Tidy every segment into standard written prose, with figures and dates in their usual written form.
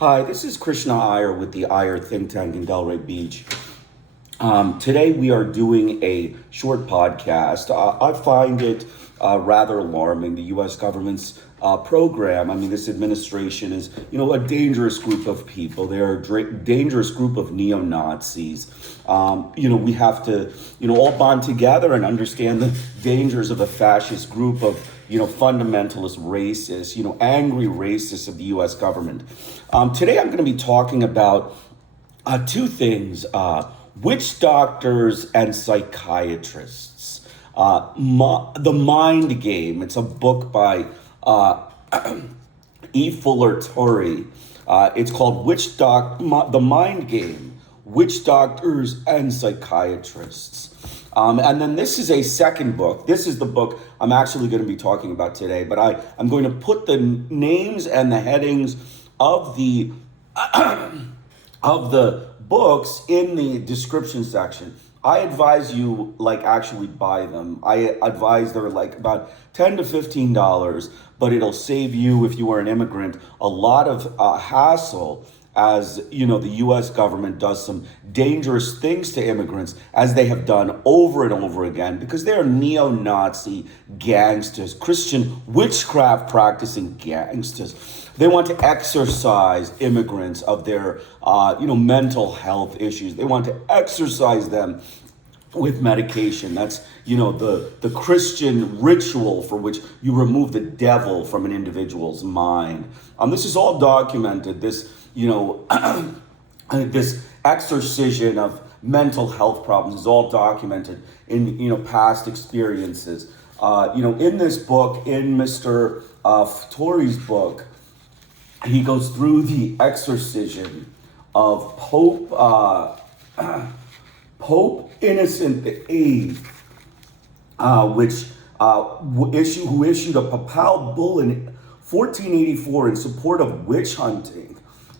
Hi, this is Krishna Iyer with the Iyer think tank in Delray Beach. Today we are doing a short podcast. I find it rather alarming, the U.S. government's program. I mean, this administration is, a dangerous group of people. They're a dangerous group of neo-Nazis. We have to, all bond together and understand the dangers of a fascist group of, fundamentalist racists, angry racists of the U.S. government. Today I'm going to be talking about two things. Witch doctors and psychiatrists. The Mind Game. It's a book by E. Fuller Torrey. It's called The Mind Game, Witch Doctors and Psychiatrists. And then this is a second book. This is the book I'm actually going to be talking about today, but I'm going to put the names and the headings of the of the books in the description section. I advise you actually buy them. I advise they're about $10 to $15, but it'll save you, if you are an immigrant, a lot of hassle, as the U.S. government does some dangerous things to immigrants, as they have done over and over again, because they are neo-Nazi gangsters, Christian witchcraft practicing gangsters. They want to exorcise immigrants of their mental health issues. They want to exorcise them with medication. That's the Christian ritual for which you remove the devil from an individual's mind. This is all documented. This this exorcism of mental health problems is all documented in past experiences. In this book, in Mr. Torrey's book, he goes through the exorcism of Pope Innocent VIII, who issued a papal bull in 1484 in support of witch hunting.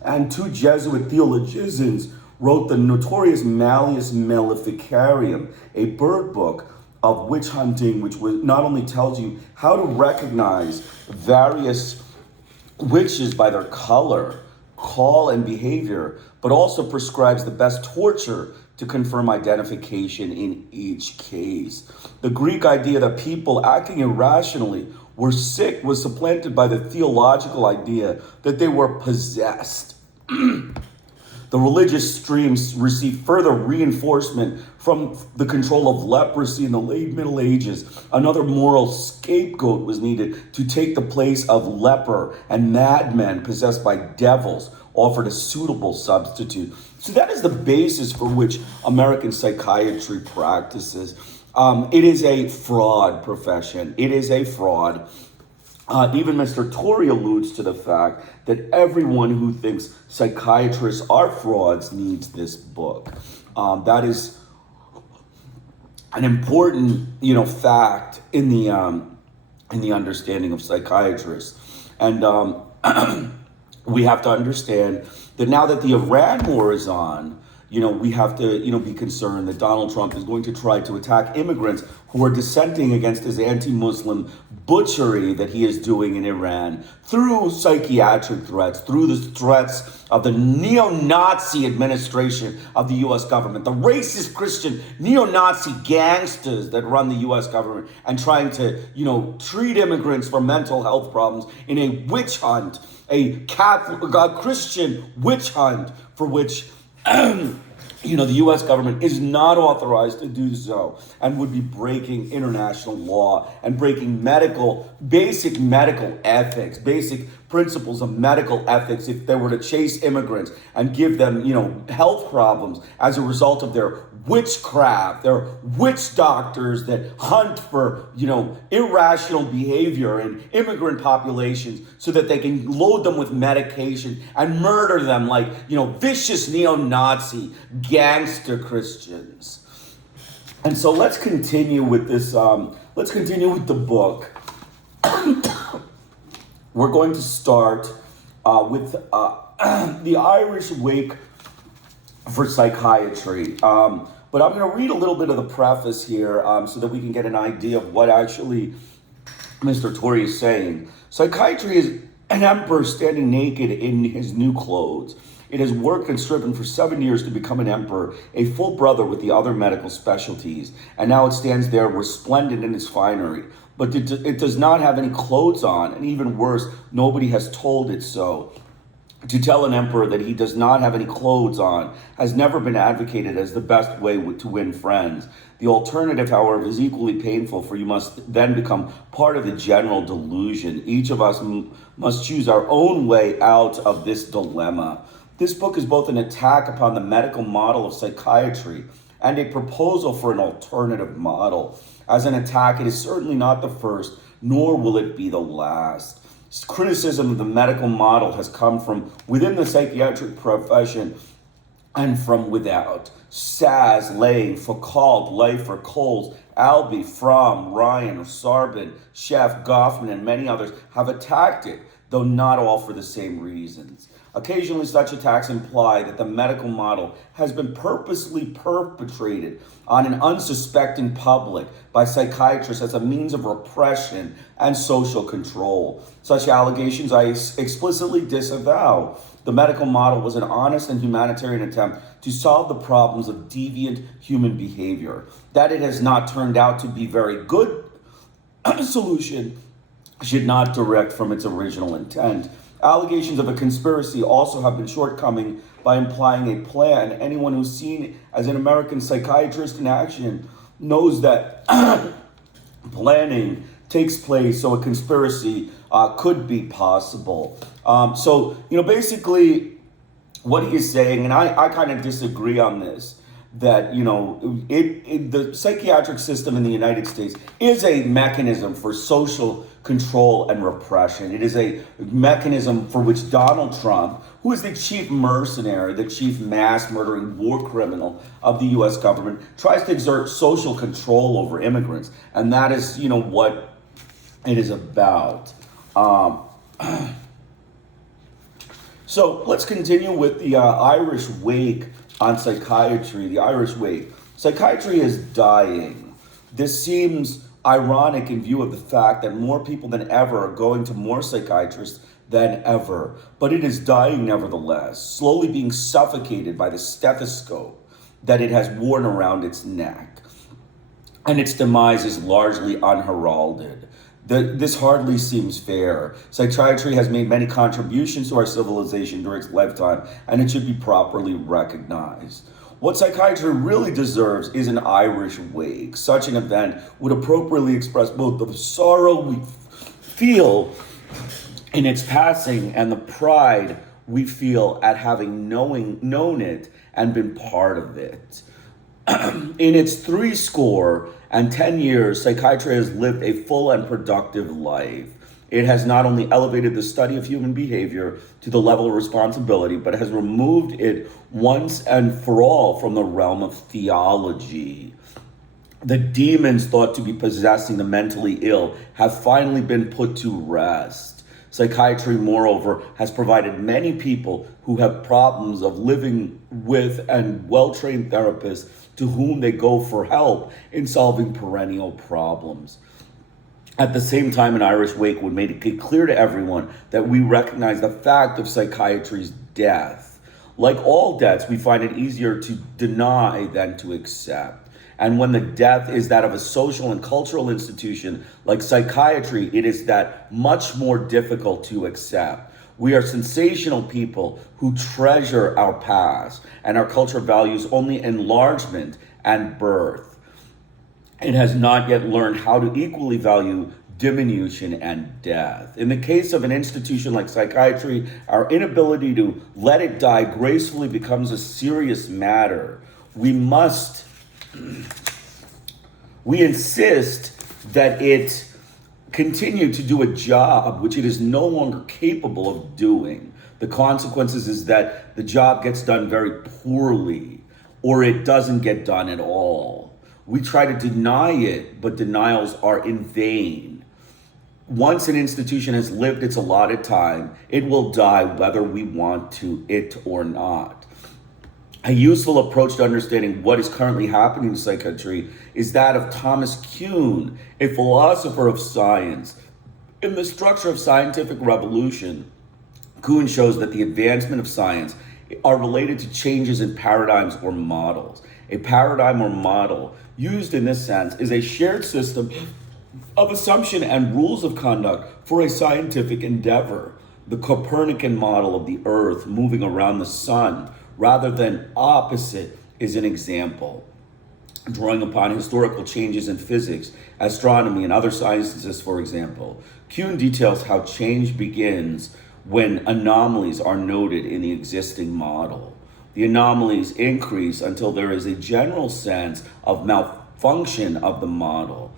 And two Jesuit theologians wrote the notorious Malleus Maleficarium, a bird book of witch hunting, which not only tells you how to recognize various witches by their color, call, and behavior, but also prescribes the best torture to confirm identification in each case. The Greek idea that people acting irrationally were sick was supplanted by the theological idea that they were possessed. The religious streams received further reinforcement from the control of leprosy in the late Middle Ages. Another moral scapegoat was needed to take the place of leper, and madmen possessed by devils offered a suitable substitute. So that is the basis for which American psychiatry practices. It is a fraud profession. It is a fraud. Even Mr. Torrey alludes to the fact that everyone who thinks psychiatrists are frauds needs this book. That is an important, fact in the understanding of psychiatrists. And we have to understand that now that the Iran war is on, we have to, be concerned that Donald Trump is going to try to attack immigrants who are dissenting against his anti-Muslim butchery that he is doing in Iran through psychiatric threats, through the threats of the neo-Nazi administration of the U.S. government, the racist Christian neo-Nazi gangsters that run the U.S. government, and trying to, treat immigrants for mental health problems in a witch hunt, a Christian witch hunt for which the U.S. government is not authorized to do so, and would be breaking international law and breaking basic medical ethics, basic principles of medical ethics if they were to chase immigrants and give them, health problems as a result of their witchcraft. They're witch doctors that hunt for, irrational behavior in immigrant populations so that they can load them with medication and murder them like, vicious neo-Nazi gangster Christians. And so let's continue with this, let's continue with the book. We're going to start with the Irish Wake for Psychiatry. But I'm going to read a little bit of the preface here so that we can get an idea of what actually Mr. Torrey is saying. Psychiatry An emperor standing naked in his new clothes. It has worked and striven for 7 years to become an emperor, a full brother with the other medical specialties, and now it stands there resplendent in its finery. But it does not have any clothes on, and even worse, nobody has told it so. To tell an emperor that he does not have any clothes on has never been advocated as the best way to win friends. The alternative, however, is equally painful, for you must then become part of the general delusion. Each of us must choose our own way out of this dilemma. This book is both an attack upon the medical model of psychiatry and a proposal for an alternative model. As an attack, it is certainly not the first, nor will it be the last. Criticism of the medical model has come from within the psychiatric profession and from without. Saz, Lane, Foucault, Leifer, Coles, Albee, Fromm, Ryan, Sarbin, Sheff, Goffman, and many others have attacked it, though not all for the same reasons. Occasionally, such attacks imply that the medical model has been purposely perpetrated on an unsuspecting public by psychiatrists as a means of repression and social control. Such allegations I explicitly disavow. The medical model was an honest and humanitarian attempt to solve the problems of deviant human behavior. That it has not turned out to be very good solution should not direct from its original intent. Allegations of a conspiracy also have been shortcoming by implying a plan. Anyone who's seen as an American psychiatrist in action knows that planning takes place, so a conspiracy could be possible. Basically what he is saying, and I kind of disagree on this, that the psychiatric system in the United States is a mechanism for social control and repression. It is a mechanism for which Donald Trump, who is the chief mercenary, the chief mass murdering war criminal of the U.S. government, tries to exert social control over immigrants, and that is what it is about. So let's continue with the Irish wake on psychiatry. The Irish wake. Psychiatry is dying. This seems ironic in view of the fact that more people than ever are going to more psychiatrists than ever. But it is dying nevertheless, slowly being suffocated by the stethoscope that it has worn around its neck. And its demise is largely unheralded. This hardly seems fair. Psychiatry has made many contributions to our civilization during its lifetime, and it should be properly recognized. What psychiatry really deserves is an Irish wake. Such an event would appropriately express both the sorrow we feel in its passing and the pride we feel at having known it and been part of it. In its 70 years, psychiatry has lived a full and productive life. It has not only elevated the study of human behavior to the level of responsibility, but has removed it once and for all from the realm of theology. The demons thought to be possessing the mentally ill have finally been put to rest. Psychiatry, moreover, has provided many people who have problems of living with and well-trained therapists to whom they go for help in solving perennial problems. At the same time, an Irish wake would make it clear to everyone that we recognize the fact of psychiatry's death. Like all deaths, we find it easier to deny than to accept. And when the death is that of a social and cultural institution like psychiatry, it is that much more difficult to accept. We are sensational people who treasure our past, and our culture values only enlargement and birth. It has not yet learned how to equally value diminution and death. In the case of an institution like psychiatry, our inability to let it die gracefully becomes a serious matter. We insist that it continue to do a job which it is no longer capable of doing. The consequences is that the job gets done very poorly, or it doesn't get done at all. We try to deny it, but denials are in vain. Once an institution has lived its allotted time, it will die whether we want to it or not. A useful approach to understanding what is currently happening in psychiatry is that of Thomas Kuhn, a philosopher of science. In the structure of scientific revolution, Kuhn shows that the advancement of science are related to changes in paradigms or models. A paradigm or model, used in this sense, is a shared system of assumption and rules of conduct for a scientific endeavor. The Copernican model of the Earth moving around the sun rather than opposite is an example. Drawing upon historical changes in physics, astronomy, and other sciences, for example, Kuhn details how change begins when anomalies are noted in the existing model. The anomalies increase until there is a general sense of malfunction of the model.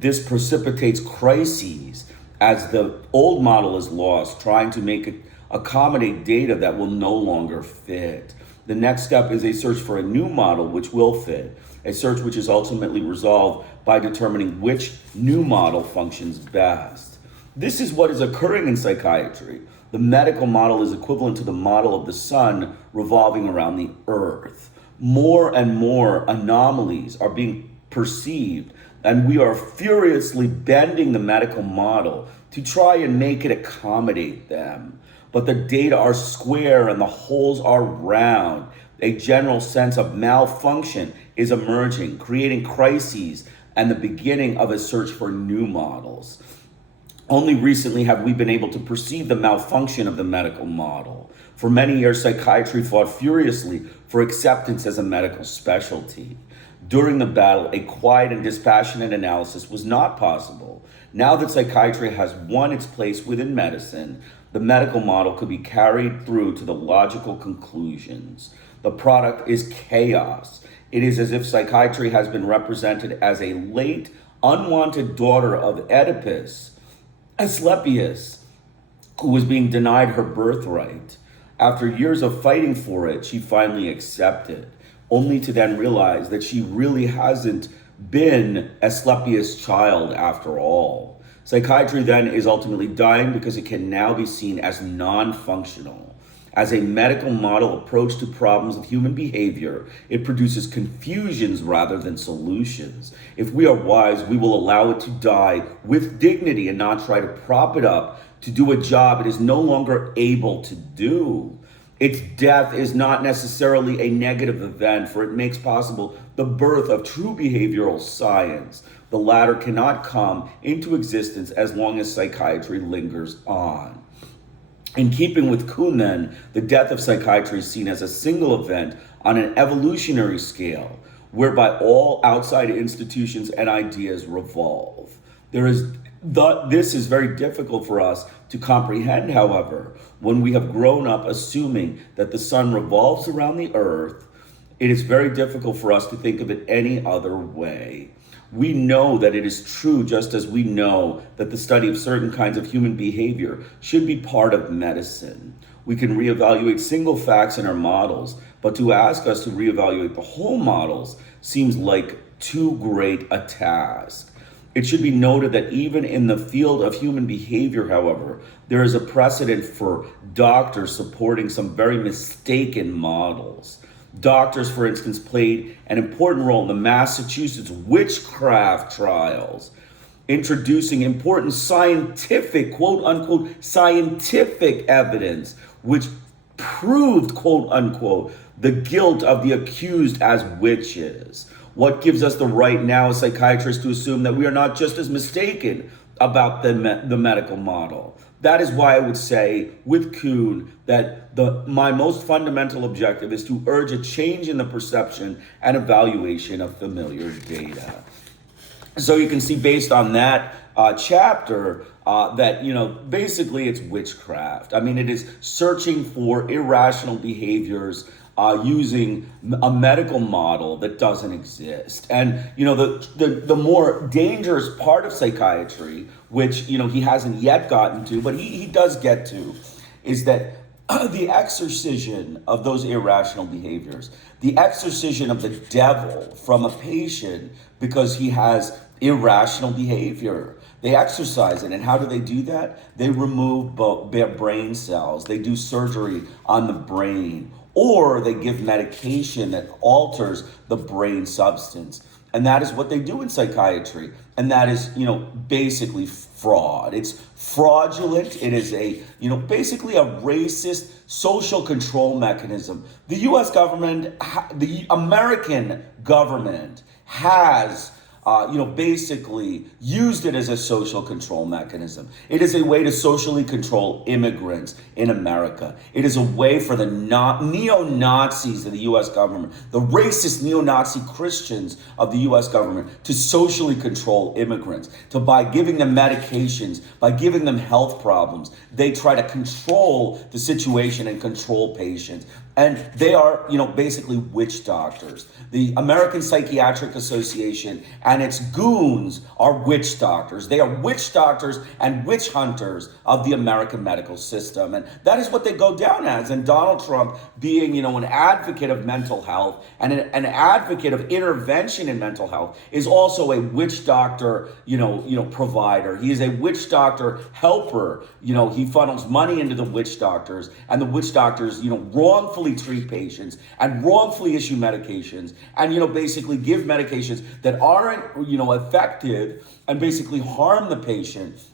This precipitates crises as the old model is lost, trying to make it accommodate data that will no longer fit. The next step is a search for a new model which will fit, a search which is ultimately resolved by determining which new model functions best. This is what is occurring in psychiatry. The medical model is equivalent to the model of the sun revolving around the earth. More and more anomalies are being perceived, and we are furiously bending the medical model to try and make it accommodate them. But the data are square and the holes are round. A general sense of malfunction is emerging, creating crises and the beginning of a search for new models. Only recently have we been able to perceive the malfunction of the medical model. For many years, psychiatry fought furiously for acceptance as a medical specialty. During the battle, a quiet and dispassionate analysis was not possible. Now that psychiatry has won its place within medicine, the medical model could be carried through to the logical conclusions. The product is chaos. It is as if psychiatry has been represented as a late, unwanted daughter of Oedipus, Asclepius, who was being denied her birthright. After years of fighting for it, she finally accepted, only to then realize that she really hasn't been Asclepius' child after all. Psychiatry then is ultimately dying because it can now be seen as non-functional. As a medical model approach to problems of human behavior, it produces confusions rather than solutions. If we are wise, we will allow it to die with dignity and not try to prop it up to do a job it is no longer able to do. Its death is not necessarily a negative event, for it makes possible the birth of true behavioral science. The latter cannot come into existence as long as psychiatry lingers on. In keeping with Kuhn, then, the death of psychiatry is seen as a single event on an evolutionary scale, whereby all outside institutions and ideas revolve. This is very difficult for us to comprehend, however, when we have grown up assuming that the sun revolves around the earth. It is very difficult for us to think of it any other way. We know that it is true, just as we know that the study of certain kinds of human behavior should be part of medicine. We can reevaluate single facts in our models, but to ask us to reevaluate the whole models seems like too great a task. It should be noted that even in the field of human behavior, however, there is a precedent for doctors supporting some very mistaken models. Doctors, for instance, played an important role in the Massachusetts witchcraft trials, introducing important scientific, quote unquote, scientific evidence, which proved, quote unquote, the guilt of the accused as witches. What gives us the right now as psychiatrists to assume that we are not just as mistaken about the medical model? That is why I would say with Kuhn that my most fundamental objective is to urge a change in the perception and evaluation of familiar data. So you can see based on that chapter that, basically it's witchcraft. I mean, it is searching for irrational behaviors using a medical model that doesn't exist. And, the more dangerous part of psychiatry, which, he hasn't yet gotten to, but he does get to, is that the exorcism of those irrational behaviors, the exorcism of the devil from a patient because he has irrational behavior. They exercise it. And how do they do that? They remove brain cells. They do surgery on the brain, or they give medication that alters the brain substance. And that is what they do in psychiatry. And that is, basically fraud. It's fraudulent. It is basically a racist social control mechanism. The U.S. government, the American government has basically used it as a social control mechanism. It is a way to socially control immigrants in America. It is a way for the neo-Nazis of the U.S. government, the racist neo-Nazi Christians of the U.S. government, to socially control immigrants. By giving them medications, by giving them health problems, they try to control the situation and control patients. And they are, basically witch doctors. The American Psychiatric Association and its goons are witch doctors. They are witch doctors and witch hunters of the American medical system. And that is what they go down as. And Donald Trump, being, an advocate of mental health and an advocate of intervention in mental health, is also a witch doctor, provider. He is a witch doctor helper. He funnels money into the witch doctors, and the witch doctors, wrongfully treat patients and wrongfully issue medications and basically give medications that aren't effective and basically harm the patient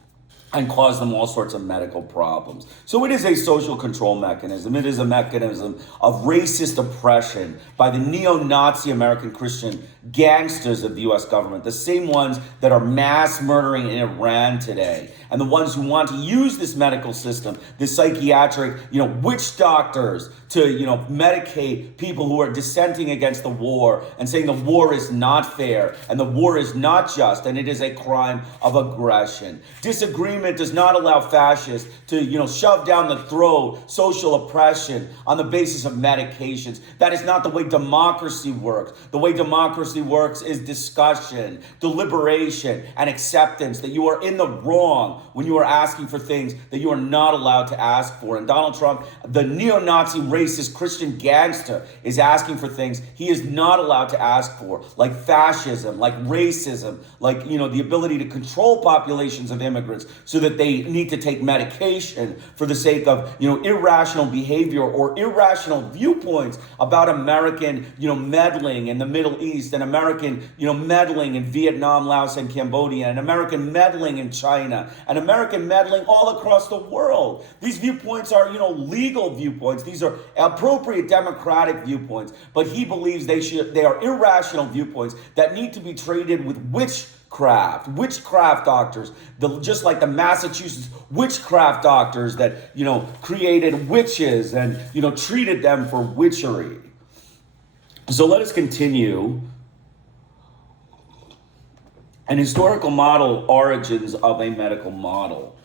and cause them all sorts of medical problems. So it is a social control mechanism. It is a mechanism of racist oppression by the neo-Nazi American Christian gangsters of the U.S. government, the same ones that are mass murdering in Iran today, and the ones who want to use this medical system, this psychiatric, witch doctors, to, medicate people who are dissenting against the war and saying the war is not fair and the war is not just and it is a crime of aggression. Disagreement does not allow fascists to, shove down the throat social oppression on the basis of medications. That is not the way democracy works. The way democracy works is discussion, deliberation, and acceptance that you are in the wrong when you are asking for things that you are not allowed to ask for. And Donald Trump, the neo-Nazi racist Christian gangster, is asking for things he is not allowed to ask for, like fascism, like racism, like, the ability to control populations of immigrants so that they need to take medication for the sake of, irrational behavior or irrational viewpoints about American, meddling in the Middle East, and American, meddling in Vietnam, Laos, and Cambodia, and American meddling in China, and American meddling all across the world. These viewpoints are, legal viewpoints. These are appropriate democratic viewpoints, but he believes they are irrational viewpoints that need to be treated with witchcraft doctors, just like the Massachusetts witchcraft doctors that, created witches and, treated them for witchery. So let us continue. An historical model, origins of a medical model.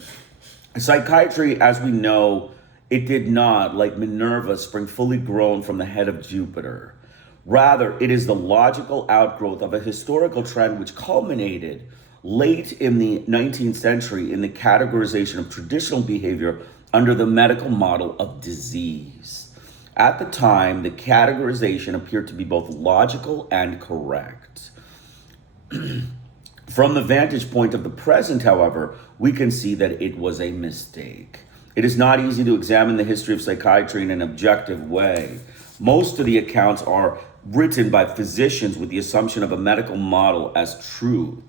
Psychiatry, as we know, it did not, like Minerva, spring fully grown from the head of Jupiter. Rather, it is the logical outgrowth of a historical trend which culminated late in the 19th century in the categorization of traditional behavior under the medical model of disease. At the time, the categorization appeared to be both logical and correct. From the vantage point of the present, however, we can see that it was a mistake. It is not easy to examine the history of psychiatry in an objective way. Most of the accounts are written by physicians with the assumption of a medical model as truth.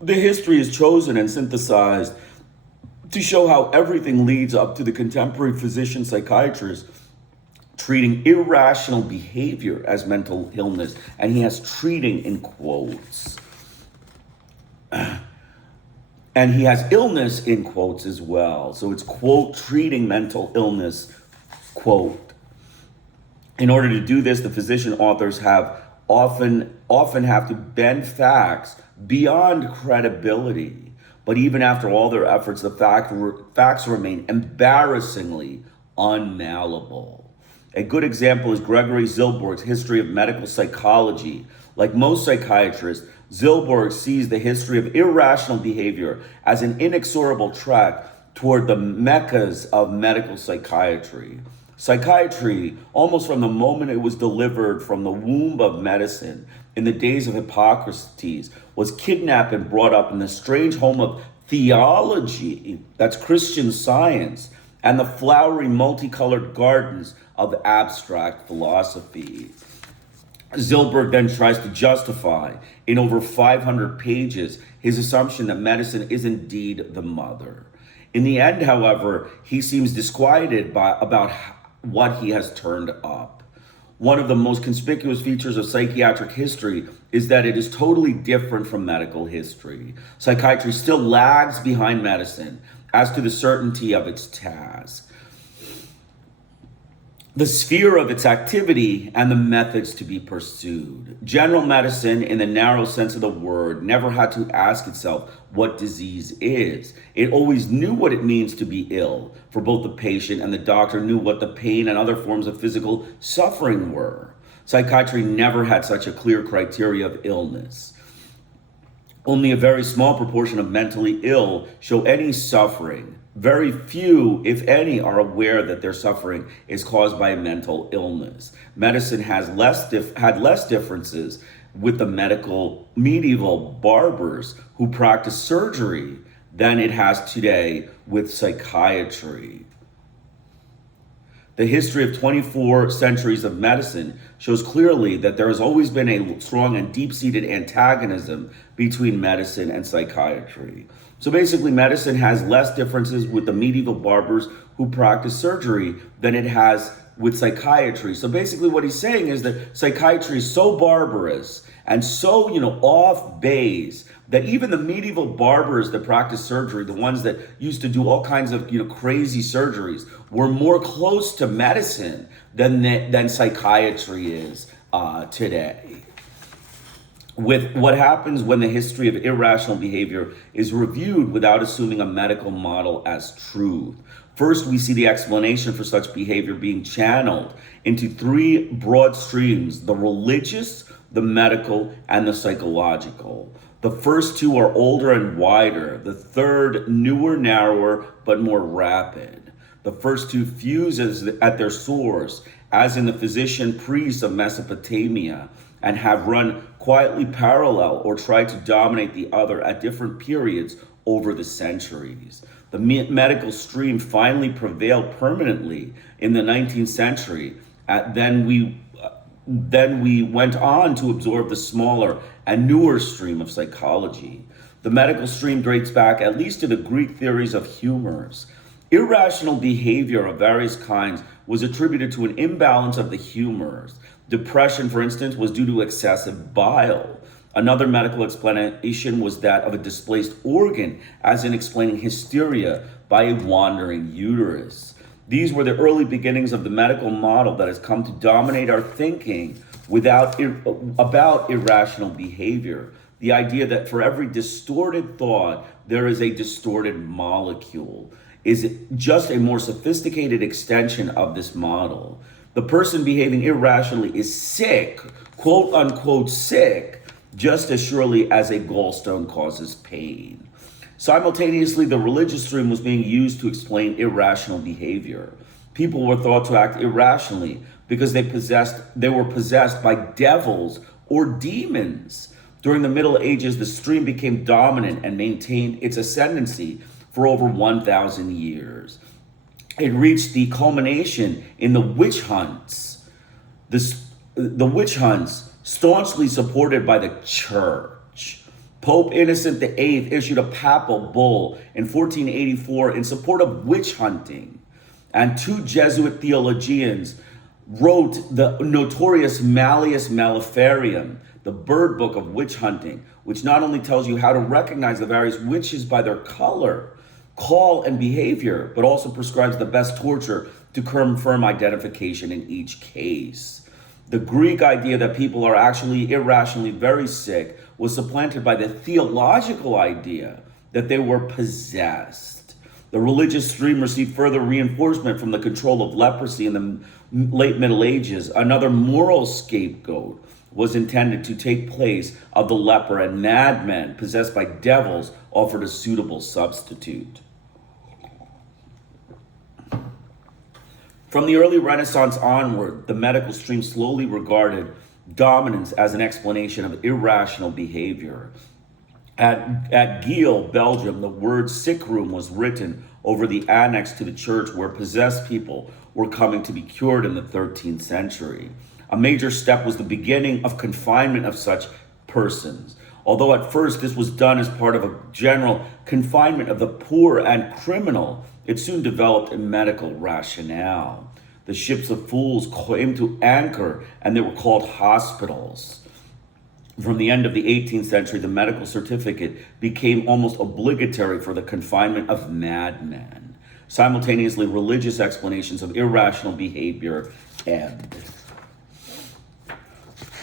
The history is chosen and synthesized to show how everything leads up to the contemporary physician psychiatrist treating irrational behavior as mental illness, and he has treating in quotes. And he has illness in quotes as well. So it's quote, treating mental illness, quote. In order to do this, the physician authors have often have to bend facts beyond credibility. But even after all their efforts, the facts remain embarrassingly unmalleable. A good example is Gregory Zilberg's History of Medical Psychology. Like most psychiatrists, Zilberg sees the history of irrational behavior as an inexorable track toward the meccas of medical psychiatry. Psychiatry, almost from the moment it was delivered from the womb of medicine in the days of Hippocrates, was kidnapped and brought up in the strange home of theology, that's Christian Science, and the flowery, multicolored gardens of abstract philosophy. Zilberg then tries to justify in over 500 pages his assumption that medicine is indeed the mother. In the end, however, he seems disquieted about what he has turned up. One of the most conspicuous features of psychiatric history is that it is totally different from medical history. Psychiatry still lags behind medicine as to the certainty of its task, the sphere of its activity, and the methods to be pursued. General medicine, in the narrow sense of the word, never had to ask itself what disease is. It always knew what it means to be ill, for both the patient and the doctor knew what the pain and other forms of physical suffering were. Psychiatry never had such a clear criteria of illness. Only a very small proportion of mentally ill show any suffering. Very few, if any, are aware that their suffering is caused by a mental illness. Medicine has had less differences with the medieval barbers who practiced surgery than it has today with psychiatry. The history of 24 centuries of medicine shows clearly that there has always been a strong and deep-seated antagonism between medicine and psychiatry. So basically, medicine has less differences with the medieval barbers who practice surgery than it has with psychiatry. So basically what he's saying is that psychiatry is so barbarous and so, off base that even the medieval barbers that practiced surgery, the ones that used to do all kinds of, crazy surgeries, were more close to medicine than psychiatry is today. With what happens when the history of irrational behavior is reviewed without assuming a medical model as truth. First, we see the explanation for such behavior being channeled into three broad streams: the religious, the medical, and the psychological. The first two are older and wider, the third newer, narrower, but more rapid. The first two fuse at their source, as in the physician priests of Mesopotamia, and have run quietly parallel or tried to dominate the other at different periods over the centuries. The medical stream finally prevailed permanently in the 19th century. Then we went on to absorb the smaller and newer stream of psychology. The medical stream dates back at least to the Greek theories of humors. Irrational behavior of various kinds was attributed to an imbalance of the humors. Depression, for instance, was due to excessive bile. Another medical explanation was that of a displaced organ, as in explaining hysteria by a wandering uterus. These were the early beginnings of the medical model that has come to dominate our thinking about irrational behavior. The idea that for every distorted thought, there is a distorted molecule is just a more sophisticated extension of this model. The person behaving irrationally is sick, quote unquote sick, just as surely as a gallstone causes pain. Simultaneously, the religious stream was being used to explain irrational behavior. People were thought to act irrationally because they were possessed by devils or demons. During the Middle Ages, the stream became dominant and maintained its ascendancy for over 1,000 years. It reached the culmination in the witch hunts. The witch hunts, staunchly supported by the church. Pope Innocent VIII issued a papal bull in 1484 in support of witch hunting. And two Jesuit theologians wrote the notorious Malleus Maleficarium, the bird book of witch hunting, which not only tells you how to recognize the various witches by their color, call, and behavior, but also prescribes the best torture to confirm identification in each case. The Greek idea that people are actually irrationally very sick was supplanted by the theological idea that they were possessed. The religious stream received further reinforcement from the control of leprosy in the late Middle Ages. Another moral scapegoat was intended to take place of the leper, and madmen possessed by devils offered a suitable substitute. From the early Renaissance onward, the medical stream slowly regarded dominance as an explanation of irrational behavior. At Geel, Belgium, the word sick room was written over the annex to the church where possessed people were coming to be cured in the 13th century. A major step was the beginning of confinement of such persons. Although at first this was done as part of a general confinement of the poor and criminal, it soon developed a medical rationale. The ships of fools came to anchor, and they were called hospitals. From the end of the 18th century, the medical certificate became almost obligatory for the confinement of madmen. Simultaneously, religious explanations of irrational behavior ebbed.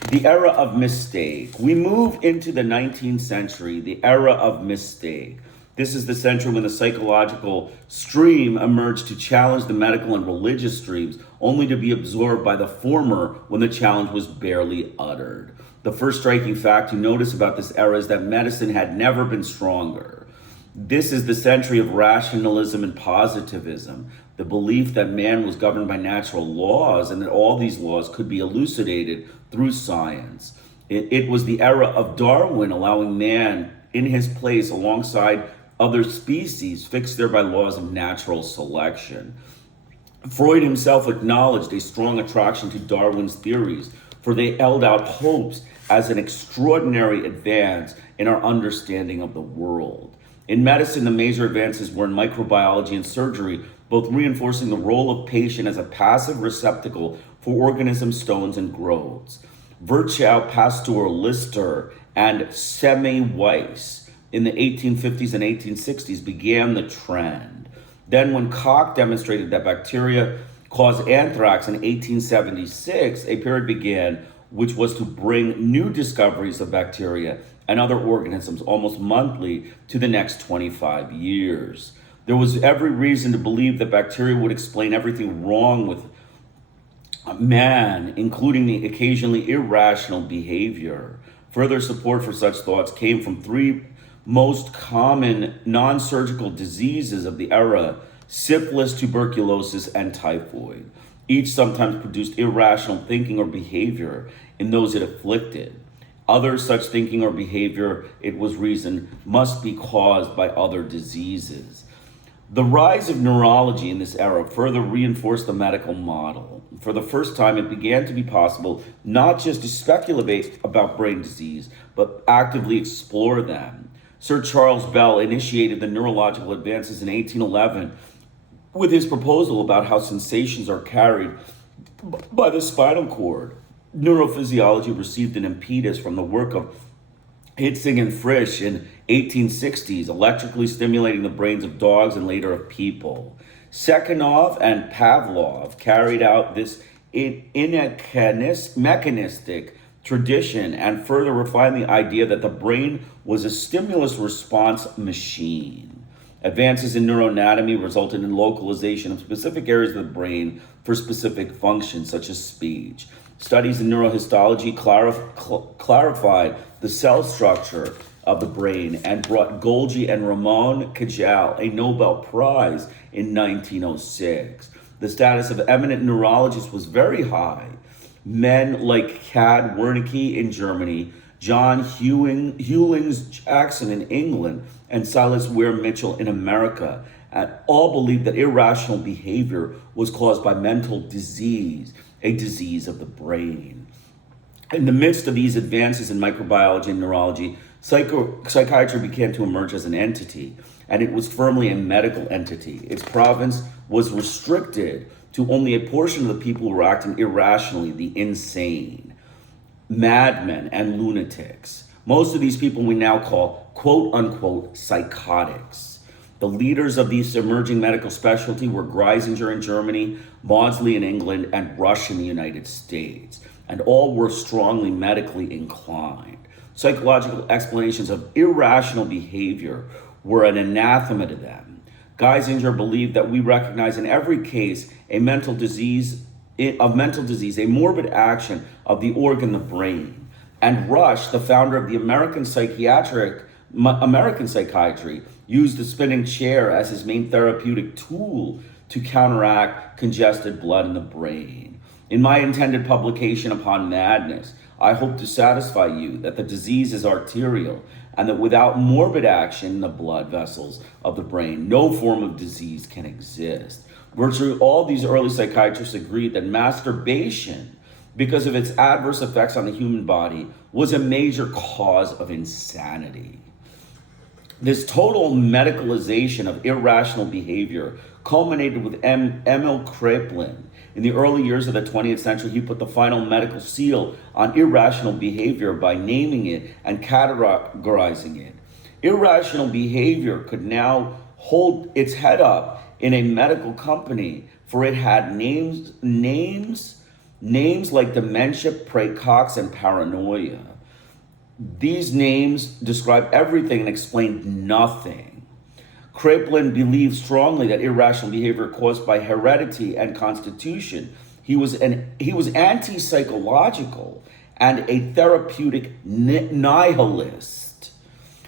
The era of mistake. We move into the 19th century, the era of mistake. This is the century when the psychological stream emerged to challenge the medical and religious streams, only to be absorbed by the former when the challenge was barely uttered. The first striking fact to notice about this era is that medicine had never been stronger. This is the century of rationalism and positivism, the belief that man was governed by natural laws and that all these laws could be elucidated through science. It was the era of Darwin, allowing man in his place alongside other species fixed there by laws of natural selection. Freud himself acknowledged a strong attraction to Darwin's theories, for they held out hopes as an extraordinary advance in our understanding of the world. In medicine, the major advances were in microbiology and surgery, both reinforcing the role of patient as a passive receptacle for organism stones and growths. Virchow, Pasteur, Lister, and Semmelweis in the 1850s and 1860s began the trend. Then when Koch demonstrated that bacteria caused anthrax in 1876, a period began which was to bring new discoveries of bacteria and other organisms almost monthly to the next 25 years. There was every reason to believe that bacteria would explain everything wrong with man, including the occasionally irrational behavior. Further support for such thoughts came from three most common non-surgical diseases of the era: syphilis, tuberculosis, and typhoid. Each sometimes produced irrational thinking or behavior in those it afflicted. Other such thinking or behavior, it was reasoned, must be caused by other diseases. The rise of neurology in this era further reinforced the medical model. For the first time, it began to be possible not just to speculate about brain disease, but actively explore them. Sir Charles Bell initiated the neurological advances in 1811 with his proposal about how sensations are carried by the spinal cord. Neurophysiology received an impetus from the work of Hitzig and Frisch in 1860s, electrically stimulating the brains of dogs and later of people. Sekhanov and Pavlov carried out this mechanistic tradition and further refined the idea that the brain was a stimulus response machine. Advances in neuroanatomy resulted in localization of specific areas of the brain for specific functions, such as speech. Studies in neurohistology clarified the cell structure of the brain and brought Golgi and Ramon Cajal a Nobel Prize in 1906. The status of eminent neurologists was very high. Men like Cad Wernicke in Germany, John Hewlings Jackson in England, and Silas Weir Mitchell in America, and all believed that irrational behavior was caused by mental disease, a disease of the brain. In the midst of these advances in microbiology and neurology, psychiatry began to emerge as an entity, and it was firmly a medical entity. Its province was restricted to only a portion of the people who were acting irrationally, the insane, madmen, and lunatics. Most of these people we now call quote-unquote psychotics. The leaders of this emerging medical specialty were Geisinger in Germany, Maudsley in England, and Rush in the United States, and all were strongly medically inclined. Psychological explanations of irrational behavior were an anathema to them. Geisinger believed that we recognize in every case a mental disease, a morbid action of the organ, the brain. And Rush, the founder of the American psychiatry, used the spinning chair as his main therapeutic tool to counteract congested blood in the brain. In my intended publication upon madness, I hope to satisfy you that the disease is arterial and that without morbid action in the blood vessels of the brain, no form of disease can exist. Virtually all these early psychiatrists agreed that masturbation because of its adverse effects on the human body, was a major cause of insanity. This total medicalization of irrational behavior culminated with Emil Kraepelin. In the early years of the 20th century, he put the final medical seal on irrational behavior by naming it and categorizing it. Irrational behavior could now hold its head up in a medical company, for it had names like dementia praecox and paranoia. These names describe everything and explain nothing. Kraepelin believed strongly that irrational behavior caused by heredity and constitution. He was anti-psychological and a therapeutic nihilist.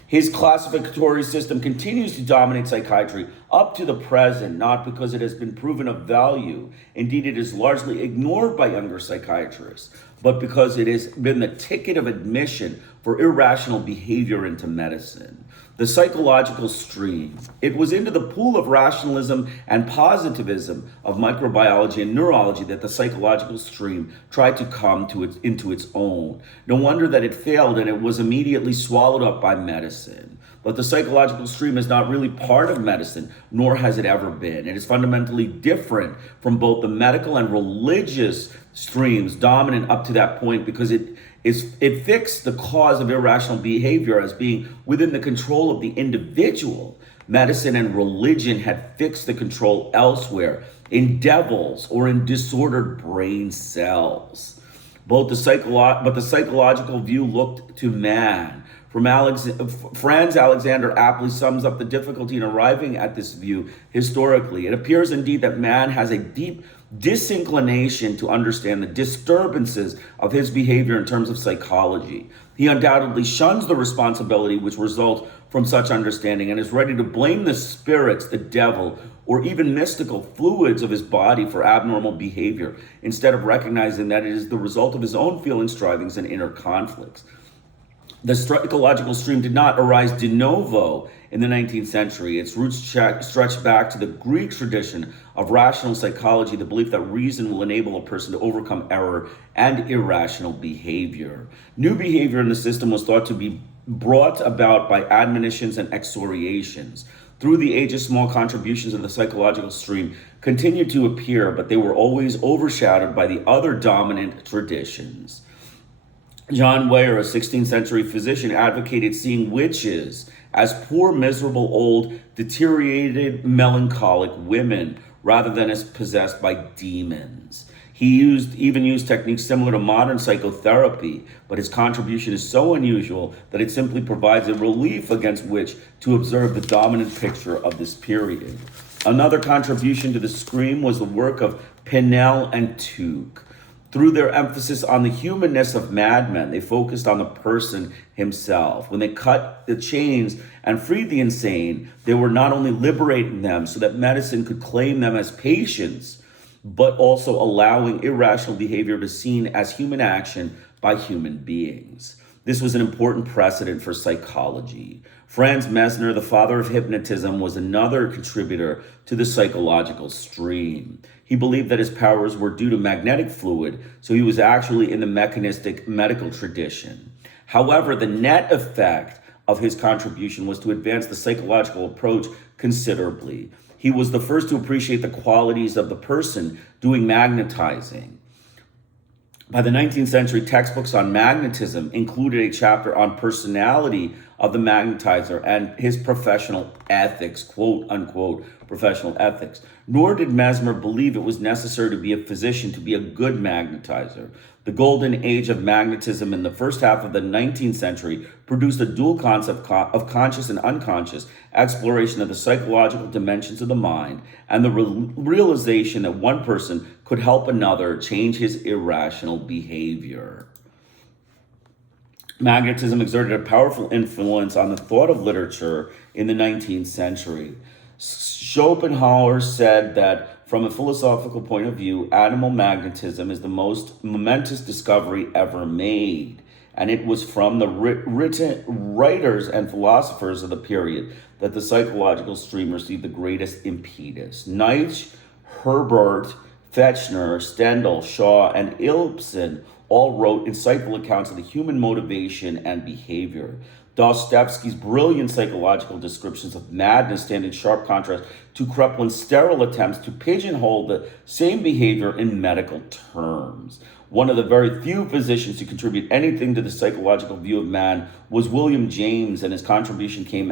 His classificatory system continues to dominate psychiatry up to the present, not because it has been proven of value. Indeed, it is largely ignored by younger psychiatrists, but because it has been the ticket of admission for irrational behavior into medicine. The psychological stream. It was into the pool of rationalism and positivism of microbiology and neurology that the psychological stream tried to come into its own. No wonder that it failed and it was immediately swallowed up by medicine. But the psychological stream is not really part of medicine, nor has it ever been. It is fundamentally different from both the medical and religious streams dominant up to that point, because it fixed the cause of irrational behavior as being within the control of the individual. Medicine and religion had fixed the control elsewhere, in devils or in disordered brain cells. But the psychological view looked to man. Franz Alexander aptly sums up the difficulty in arriving at this view historically. It appears indeed that man has a deep disinclination to understand the disturbances of his behavior in terms of psychology. He undoubtedly shuns the responsibility which results from such understanding and is ready to blame the spirits, the devil, or even mystical fluids of his body for abnormal behavior, instead of recognizing that it is the result of his own feeling strivings and inner conflicts. The psychological stream did not arise de novo in the 19th century. Its roots stretch back to the Greek tradition of rational psychology, the belief that reason will enable a person to overcome error and irrational behavior. New behavior in the system was thought to be brought about by admonitions and exhortations. Through the ages, small contributions of the psychological stream continued to appear, but they were always overshadowed by the other dominant traditions. John Weyer, a 16th century physician, advocated seeing witches as poor, miserable, old, deteriorated, melancholic women rather than as possessed by demons. He even used techniques similar to modern psychotherapy, but his contribution is so unusual that it simply provides a relief against which to observe the dominant picture of this period. Another contribution to the stream was the work of Pinel and Tuke. Through their emphasis on the humanness of madmen, they focused on the person himself. When they cut the chains and freed the insane, they were not only liberating them so that medicine could claim them as patients, but also allowing irrational behavior to be seen as human action by human beings. This was an important precedent for psychology. Franz Mesmer, the father of hypnotism, was another contributor to the psychological stream. He believed that his powers were due to magnetic fluid, so he was actually in the mechanistic medical tradition. However, the net effect of his contribution was to advance the psychological approach considerably. He was the first to appreciate the qualities of the person doing magnetizing. By the 19th century, textbooks on magnetism included a chapter on personality of the magnetizer and his professional ethics, quote unquote, professional ethics. Nor did Mesmer believe it was necessary to be a physician to be a good magnetizer. The golden age of magnetism in the first half of the 19th century produced a dual concept of conscious and unconscious exploration of the psychological dimensions of the mind and the realization that one person could help another change his irrational behavior. Magnetism exerted a powerful influence on the thought of literature in the 19th century. Schopenhauer said that from a philosophical point of view, animal magnetism is the most momentous discovery ever made. And it was from the writers and philosophers of the period that the psychological stream received the greatest impetus. Nietzsche, Herbert, Fechner, Stendhal, Shaw, and Ibsen all wrote insightful accounts of the human motivation and behavior. Dostoevsky's brilliant psychological descriptions of madness stand in sharp contrast to Kraplin's sterile attempts to pigeonhole the same behavior in medical terms. One of the very few physicians to contribute anything to the psychological view of man was William James, and his contribution came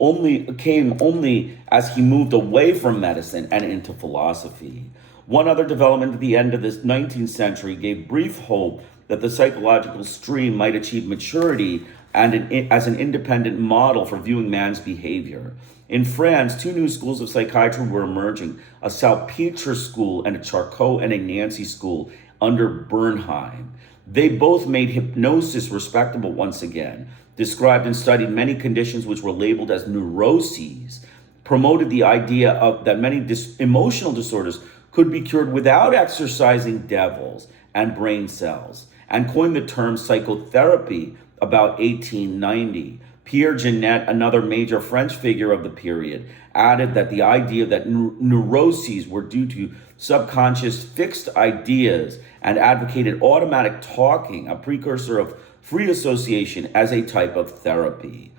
only as he moved away from medicine and into philosophy. One other development at the end of the 19th century gave brief hope that the psychological stream might achieve maturity as an independent model for viewing man's behavior. In France, two new schools of psychiatry were emerging, a Salpetre school and a Charcot and a Nancy school under Bernheim. They both made hypnosis respectable once again, described and studied many conditions which were labeled as neuroses, promoted the idea that many emotional disorders could be cured without exorcising devils and brain cells, and coined the term psychotherapy about 1890. Pierre Janet, another major French figure of the period, added that the idea that neuroses were due to subconscious fixed ideas and advocated automatic talking, a precursor of free association, as a type of therapy.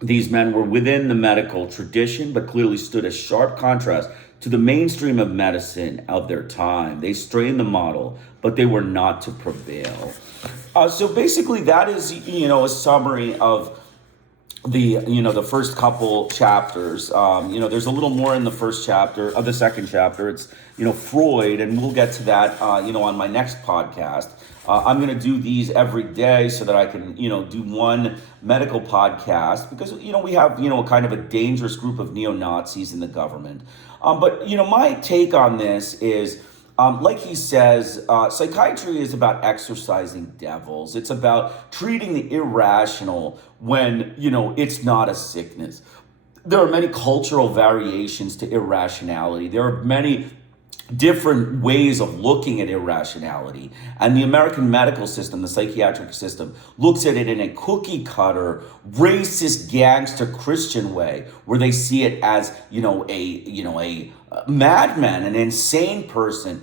These men were within the medical tradition, but clearly stood as sharp contrast to the mainstream of medicine of their time. They strained the model, but they were not to prevail. So basically, that is, a summary of the first couple chapters. There's a little more in the first chapter of the second chapter. It's Freud, and we'll get to that on my next podcast. I'm going to do these every day so that I can do one medical podcast, because we have kind of a dangerous group of neo-Nazis in the government. But my take on this is, like he says, psychiatry is about exorcising devils. It's about treating the irrational when, it's not a sickness. There are many cultural variations to irrationality. There are many different ways of looking at irrationality. And the American medical system, the psychiatric system, looks at it in a cookie cutter, racist, gangster Christian way, where they see it as, a madman, an insane person,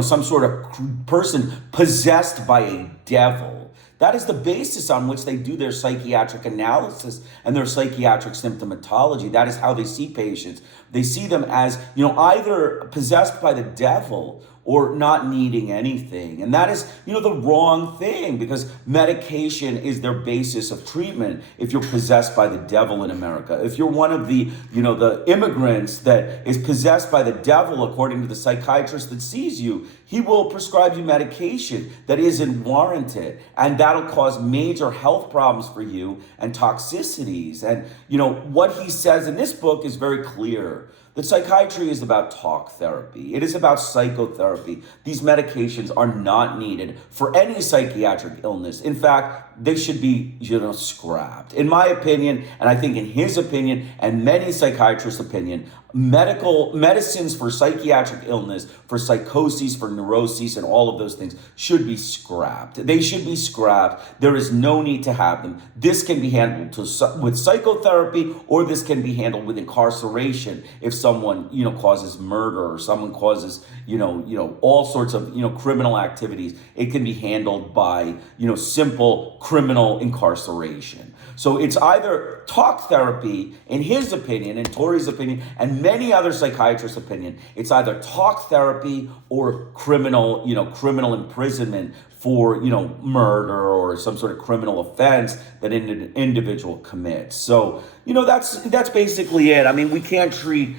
some sort of person possessed by a devil. That is the basis on which they do their psychiatric analysis and their psychiatric symptomatology. That is how they see patients. They see them as, either possessed by the devil or not needing anything. And that is, the wrong thing, because medication is their basis of treatment if you're possessed by the devil in America. If you're one of the, the immigrants that is possessed by the devil, according to the psychiatrist that sees you, he will prescribe you medication that isn't warranted. And that'll cause major health problems for you and toxicities. And, what he says in this book is very clear. That psychiatry is about talk therapy. It is about psychotherapy. These medications are not needed for any psychiatric illness. In fact, they should be, scrapped. In my opinion, and I think in his opinion, and many psychiatrists' opinion, medicines for psychiatric illness, for psychoses, for neuroses, and all of those things should be scrapped. They should be scrapped. There is no need to have them. This can be handled with psychotherapy, or this can be handled with incarceration if someone, causes murder, or someone causes, all sorts of, criminal activities. It can be handled by, simple criminal incarceration. So it's either talk therapy, in his opinion, in Tori's opinion, and many other psychiatrists' opinion, it's either talk therapy or criminal imprisonment for, murder or some sort of criminal offense that an individual commits. So, that's basically it. I mean, we can't treat,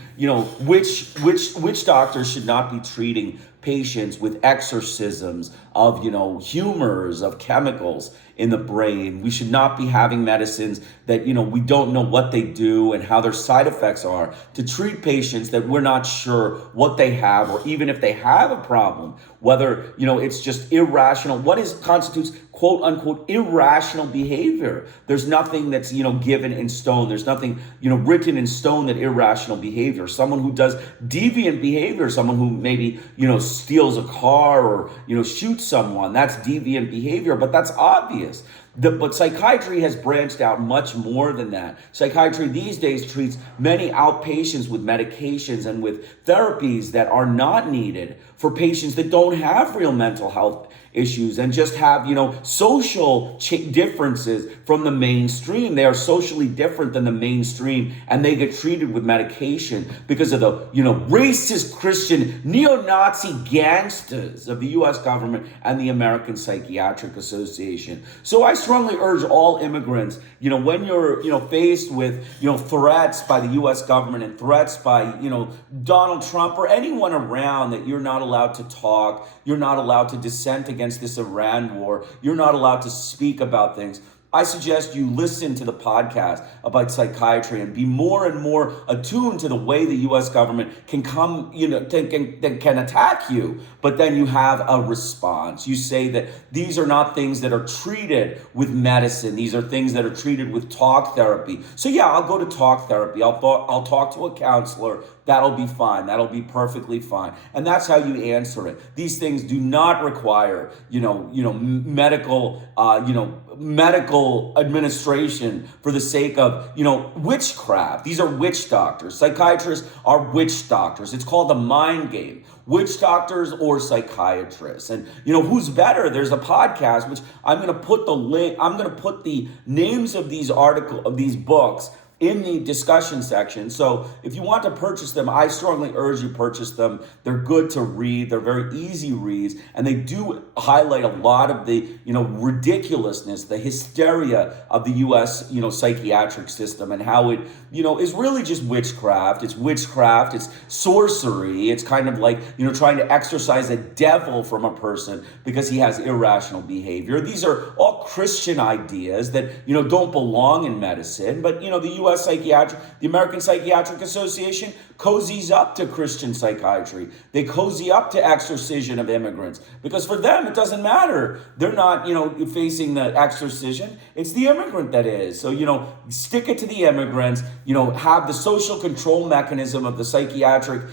which doctors should not be treating patients with exorcisms of, humors, of chemicals in the brain. We should not be having medicines that, we don't know what they do and how their side effects are, to treat patients that we're not sure what they have, or even if they have a problem, whether, it's just irrational. What constitutes quote unquote irrational behavior? There's nothing that's, given in stone. There's nothing, written in stone that irrational behavior. Someone who does deviant behavior, someone who maybe, steals a car or, shoots someone, that's deviant behavior, but that's obvious. But psychiatry has branched out much more than that. Psychiatry these days treats many outpatients with medications and with therapies that are not needed for patients that don't have real mental health issues and just have, social differences from the mainstream. They are socially different than the mainstream, and they get treated with medication because of the, racist Christian neo-Nazi gangsters of the US government and the American Psychiatric Association. So I strongly urge all immigrants, when you're, faced with, threats by the US government and threats by, Donald Trump or anyone around, that you're not allowed to talk, you're not allowed to dissent against this Iran war, you're not allowed to speak about things. I suggest you listen to the podcast about psychiatry and be more and more attuned to the way the U.S. government can come, can attack you, but then you have a response. You say that these are not things that are treated with medicine. These are things that are treated with talk therapy. So yeah, I'll go to talk therapy. I'll talk to a counselor. That'll be fine. That'll be perfectly fine. And that's how you answer it. These things do not require, medical administration for the sake of, witchcraft. These are witch doctors. Psychiatrists are witch doctors. It's called the mind game. Witch doctors or psychiatrists. And, who's better? There's a podcast, which I'm going to put the link, I'm going to put the names of these books in the discussion section. So if you want to purchase them, I strongly urge you purchase them. They're good to read. They're very easy reads. And they do highlight a lot of the, ridiculousness, the hysteria of the U.S., psychiatric system, and how it, is really just witchcraft. It's witchcraft. It's sorcery. It's kind of like, trying to exorcise a devil from a person because he has irrational behavior. These are all Christian ideas that, don't belong in medicine. But, the American Psychiatric Association cozies up to Christian psychiatry. They cozy up to exorcism of immigrants because for them, it doesn't matter. They're not, facing the exorcism. It's the immigrant that is. So, stick it to the immigrants, have the social control mechanism of the psychiatric,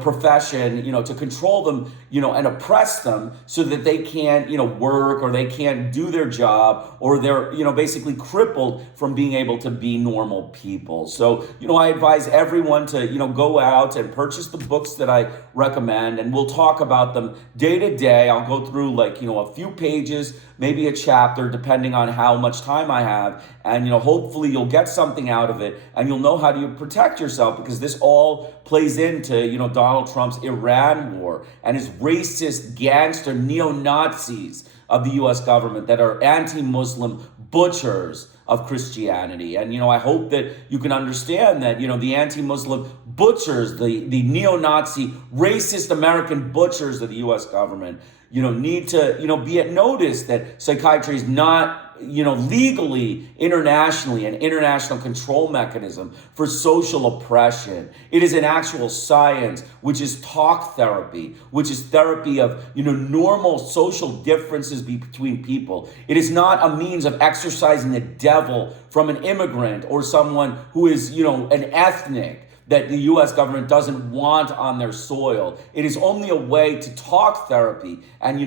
profession, to control them, and oppress them so that they can't, work, or they can't do their job, or they're, basically crippled from being able to be normal people. So, I advise everyone to, go out and purchase the books that I recommend, and we'll talk about them day to day. I'll go through a few pages, maybe a chapter, depending on how much time I have. And, hopefully you'll get something out of it and you'll know how to protect yourself, because this all plays into, Donald Trump's Iran war and his racist gangster neo-Nazis of the U.S. government that are anti-Muslim butchers of Christianity. And, I hope that you can understand that, the anti-Muslim butchers, the neo-Nazi racist American butchers of the U.S. government, need to, be at notice that psychiatry is not, legally, internationally, an international control mechanism for social oppression. It is an actual science, which is talk therapy, which is therapy of, normal social differences between people. It is not a means of exorcising the devil from an immigrant or someone who is, an ethnic that the U.S. government doesn't want on their soil. It is only a way to talk therapy and,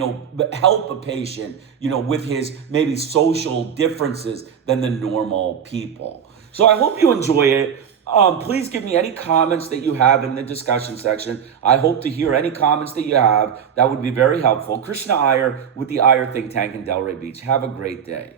help a patient, with his maybe social differences than the normal people. So I hope you enjoy it. Please give me any comments that you have in the discussion section. I hope to hear any comments that you have. That would be very helpful. Krishna Iyer with the Iyer Think Tank in Delray Beach. Have a great day.